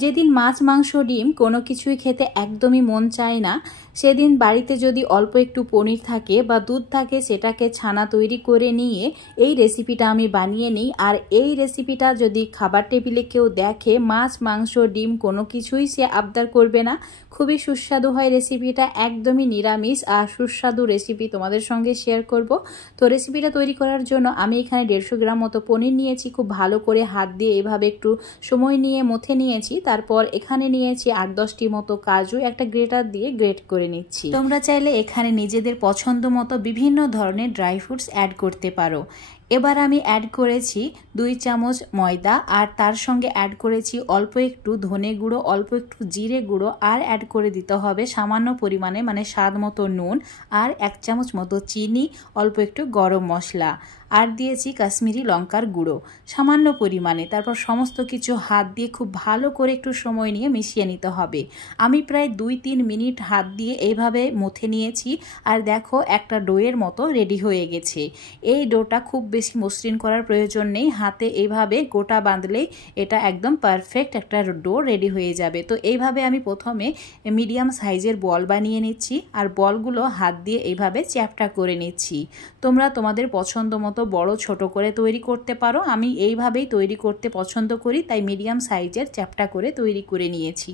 যেদিন মাছ মাংস ডিম কোনো কিছুই খেতে একদমই মন চায় না, সেদিন বাড়িতে যদি অল্প একটু পনির থাকে বা দুধ থাকে, সেটাকে ছানা তৈরি করে নিয়ে এই রেসিপিটা আমি বানিয়ে নিই। আর এই রেসিপিটা যদি খাবার টেবিলে কেউ দেখে, মাছ মাংস ডিম কোনো কিছুই সে আবদার করবে না। খুবই সুস্বাদু হয় রেসিপিটা, একদমই নিরামিষ আর সুস্বাদু রেসিপি তোমাদের সঙ্গে শেয়ার করব। তো রেসিপিটা তৈরি করার জন্য আমি এখানে 150 গ্রাম মতো পনির নিয়েছি। খুব ভালো করে হাত দিয়ে এভাবে একটু সময় নিয়ে মথে নিয়েছি। তারপর এখানে নিয়েছি 8-10টি মতো কাজু, একটা গ্রেটার দিয়ে গ্রেট করে নিচ্ছি। তোমরা চাইলে এখানে নিজেদের পছন্দ মতো বিভিন্ন ধরনের ড্রাই ফ্রুটস অ্যাড করতে পারো। এবার আমি অ্যাড করেছি 2 চামচ ময়দা, আর তার সঙ্গে অ্যাড করেছি অল্প একটু ধনে গুঁড়ো, অল্প একটু জিরে গুঁড়ো, আর অ্যাড করে দিতে হবে সামান্য পরিমাণে মানে স্বাদ মতো নুন, আর 1 চামচ মতো চিনি, অল্প একটু গরম মশলা, আর দিয়েছি কাশ্মীরি লঙ্কার গুঁড়ো সামান্য পরিমাণে। তারপর সমস্ত কিছু হাত দিয়ে খুব ভালো করে একটু সময় নিয়ে মিশিয়ে নিতে হবে। আমি প্রায় 2-3 মিনিট হাত দিয়ে এইভাবে মথে নিয়েছি। আর দেখো একটা ডোয়ের মতো রেডি হয়ে গেছে। এই ডোটা খুব বেশি মসৃণ করার প্রয়োজন নেই, হাতে এইভাবে গোটা বাঁধলেই এটা একদম পারফেক্ট একটা ডো রেডি হয়ে যাবে। তো এইভাবে আমি প্রথমে মিডিয়াম সাইজের বল বানিয়ে নিচ্ছি, আর বলগুলো হাত দিয়ে এইভাবে চ্যাপটা করে নিচ্ছি। তোমরা তোমাদের পছন্দ মতো বড় ছোট করে তৈরি করতে পারো। আমি এইভাবেই তৈরি করতে পছন্দ করি, তাই মিডিয়াম সাইজের চ্যাপটা করে তৈরি করে নিয়েছি।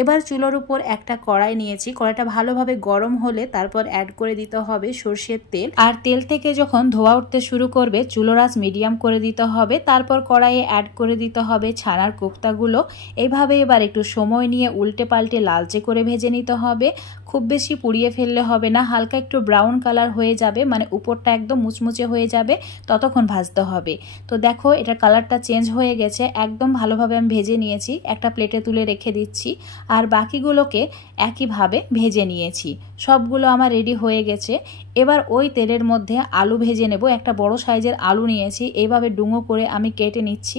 এবার চুলোর উপর একটা কড়াই নিয়েছি। কড়াইটা ভালোভাবে গরম হলে তারপর অ্যাড করে দিতে হবে সরষের তেল। আর তেল থেকে যখন ধোঁয়া উঠতে শুরু করবে, চুলোর আঁচ মিডিয়াম করে দিতে হবে। তারপর কড়াইয়ে অ্যাড করে দিতে হবে ছানার কোফতাগুলো। এইভাবে এবার একটু সময় নিয়ে উল্টে পাল্টে লালচে করে ভেজে নিতে হবে। খুব বেশি পুড়িয়ে ফেললে হবে না, হালকা একটু ব্রাউন কালার হয়ে যাবে, মানে উপরটা একদম মুচমুচে হয়ে যাবে, ততক্ষণ ভাজতে হবে। তো দেখো এটা কালারটা চেঞ্জ হয়ে গেছে, একদম ভালোভাবে আমি ভেজে নিয়েছি। একটা প্লেটে তুলে রেখে দিচ্ছি। আর বাকিগুলোকে একইভাবে ভেজে নিয়েছি। সবগুলো আমার রেডি হয়ে গেছে। এবার ওই তেলের মধ্যে আলু ভেজে নেব। একটা বড় সাইজের আলু নিয়েছি, এইভাবে ডুঙো করে আমি কেটে নিচ্ছি।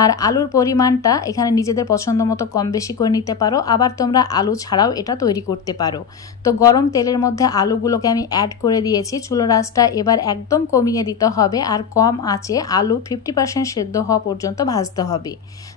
আর আলুর পরিমাণটা এখানে নিজেদের পছন্দ মতো কম বেশি করে নিতে পারো, আবার তোমরা আলু ছাড়াও এটা তৈরি করতে পারো। তো গরম তেলের মধ্যে আলুগুলোকে আমি অ্যাড করে দিয়েছি। চুলোর আঁচটা এবার একদম কমিয়ে দিতে হবে, আর কম আঁচে আলু 50% সেদ্ধ হওয়া পর্যন্ত ভাজতে হবে।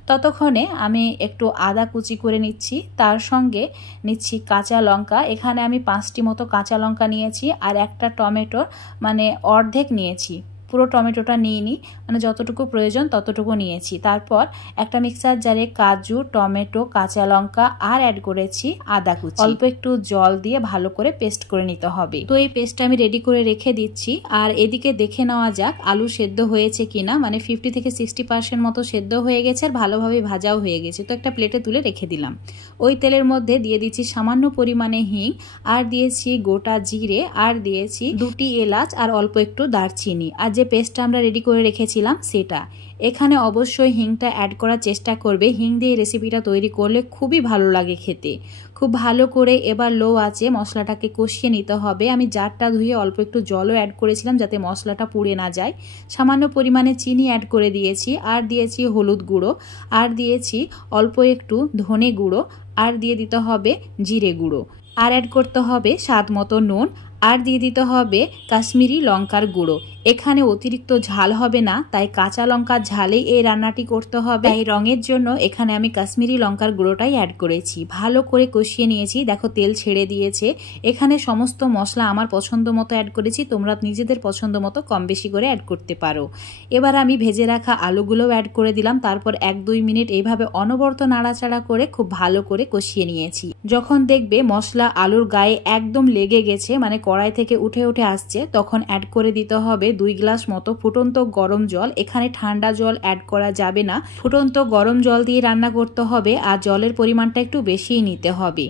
ততক্ষণে আমি একটু আদা কুচি করে নিচ্ছি, তার সঙ্গে নিচ্ছি কাঁচা লঙ্কা। এখানে আমি 5টি মতো কাঁচা লঙ্কা নিয়েছি, আর একটা টমেটো মানে অর্ধেক নিয়েছি, পুরো টমেটোটা নিইনি, মানে যতটুকু প্রয়োজন ততটুকু নিয়েছি। তারপর একটা মিক্সার জারে কাজু, টমেটো, কাঁচা লঙ্কা আর অ্যাড করেছি আদা কুচি। অল্প একটু জল দিয়ে ভালো করে পেস্ট করে নিতে হবে। তো এই পেস্টটা আমি রেডি করে রেখে দিচ্ছি। আর এদিকে দেখে নেওয়া যাক আলু সেদ্ধ হয়েছে কিনা, মানে 50 থেকে 60% মতো সেদ্ধ হয়ে গেছে, আর ভালোভাবে ভাজাও হয়ে গেছে। তো একটা প্লেটে তুলে রেখে দিলাম। ওই তেলের মধ্যে দিয়ে দিচ্ছি সামান্য পরিমাণে হিং, আর দিয়েছি গোটা জিরে, আর দিয়েছি 2টি এলাচ, আর অল্প একটু দারচিনি, আর যে পেস্টটা আমরা রেডি করে রেখেছিলাম সেটা। এখানে অবশ্যই হিংটা অ্যাড করার চেষ্টা করবে। হিং দিয়ে রেসিপিটা তৈরি করলে খুবই ভালো লাগে খেতে। খুব ভালো করে এবার লো আঁচে মশলাটাকে কষিয়ে নিতে হবে। আমি জারটা ধুয়ে অল্প একটু জলও অ্যাড করেছিলাম যাতে মশলাটা পুড়ে না যায়। সামান্য পরিমাণে চিনি অ্যাড করে দিয়েছি, আর দিয়েছি হলুদ গুঁড়ো, আর দিয়েছি অল্প একটু ধনে গুঁড়ো, আর দিয়ে দিতে হবে জিরে গুঁড়ো, আর অ্যাড করতে হবে স্বাদ মতো নুন, আর দিয়ে দিতে হবে কাশ্মীরি লঙ্কার গুঁড়ো। এখানে অতিরিক্ত ঝাল হবে না, তাই কাঁচা লঙ্কার ঝালেই এই রান্নাটি করতে হবে। এই রঙের জন্য এখানে আমি কাশ্মীরি লঙ্কার গুঁড়োটাই অ্যাড করেছি। ভালো করে কষিয়ে নিয়েছি, দেখো তেল ছেড়ে দিয়েছে। এখানে সমস্ত মশলা আমার পছন্দ মতো অ্যাড করেছি, তোমরা নিজেদের পছন্দ মতো কম বেশি করে অ্যাড করতে পারো। এবার আমি ভেজে রাখা আলুগুলোও অ্যাড করে দিলাম। তারপর 1-2 মিনিট এইভাবে অনবরত নাড়াচাড়া করে খুব ভালো করে কষিয়ে নিয়েছি। যখন দেখবে মশলা আলুর গায়ে একদম লেগে গেছে, মানে কড়াই থেকে উঠে উঠে আসছে, তখন অ্যাড করে দিতে হবে 2 গ্লাস মতো ফুটন্ত গরম জল। এখানে ঠান্ডা জল অ্যাড করা যাবে না, ফুটন্ত গরম জল দিয়ে রান্না করতে হবে, আর জলের পরিমাণটা একটু বেশিই নিতে হবে।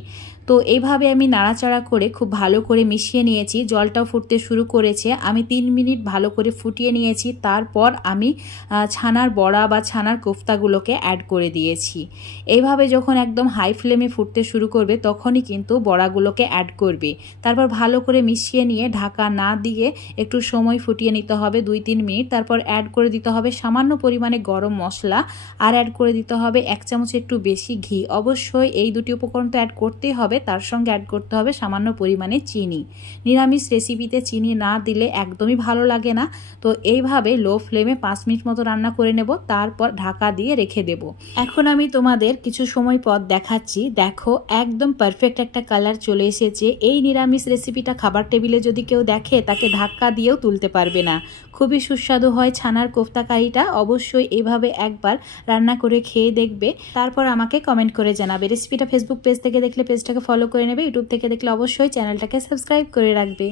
তো এইভাবে আমি নাড়াচাড়া করে খুব ভালো করে মিশিয়ে নিয়েছি। জলটাও ফুটতে শুরু করেছে। আমি 3 মিনিট ভালো করে ফুটিয়ে নিয়েছি। তারপর আমি ছানার বড়া বা ছানার কোফতাগুলোকে অ্যাড করে দিয়েছি। এইভাবে যখন একদম হাই ফ্লেমে ফুটতে শুরু করবে, তখনই কিন্তু বড়াগুলোকে অ্যাড করবে। তারপর ভালো করে মিশিয়ে নিয়ে ঢাকা না দিয়ে একটু সময় ফুটিয়ে নিতে হবে 2-3 মিনিট। তারপর অ্যাড করে দিতে হবে সামান্য পরিমাণে গরম মশলা, আর অ্যাড করে দিতে হবে 1 চামচ একটু বেশি ঘি। অবশ্যই এই দুটি উপকরণ তো অ্যাড করতেই হবে, হবে, তার সঙ্গে অ্যাড করতে হবে সামান্য পরিমাণে চিনি। নিরামিষ রেসিপিতে চিনি না দিলে একদমই ভালো লাগে না। তো এইভাবে লো ফ্লেমে 5 মিনিট মতো রান্না করে নেব, তারপর ঢাকা দিয়ে রেখে দেব। এখন আমি তোমাদের কিছু সময় পর দেখাচ্ছি। দেখো একদম পারফেক্ট একটা কালার চলে এসেছে। এই নিরামিষ রেসিপিটা খাবার টেবিলে যদি কেউ দেখে তাকে ধাক্কা দিয়েও তুলতে পারবে না। খুবই সুস্বাদু হয় ছানার কোফতা কারিটা। অবশ্যই এভাবে একবার রান্না করে খেয়ে দেখবে, তারপর আমাকে কমেন্ট করে জানাবে। রেসিপিটা ফেসবুক পেজ থেকে দেখলে পেজটাকে ফলো করে নেবে, ইউটিউব থেকে দেখলে অবশ্যই চ্যানেলটাকে সাবস্ক্রাইব করে রাখবে।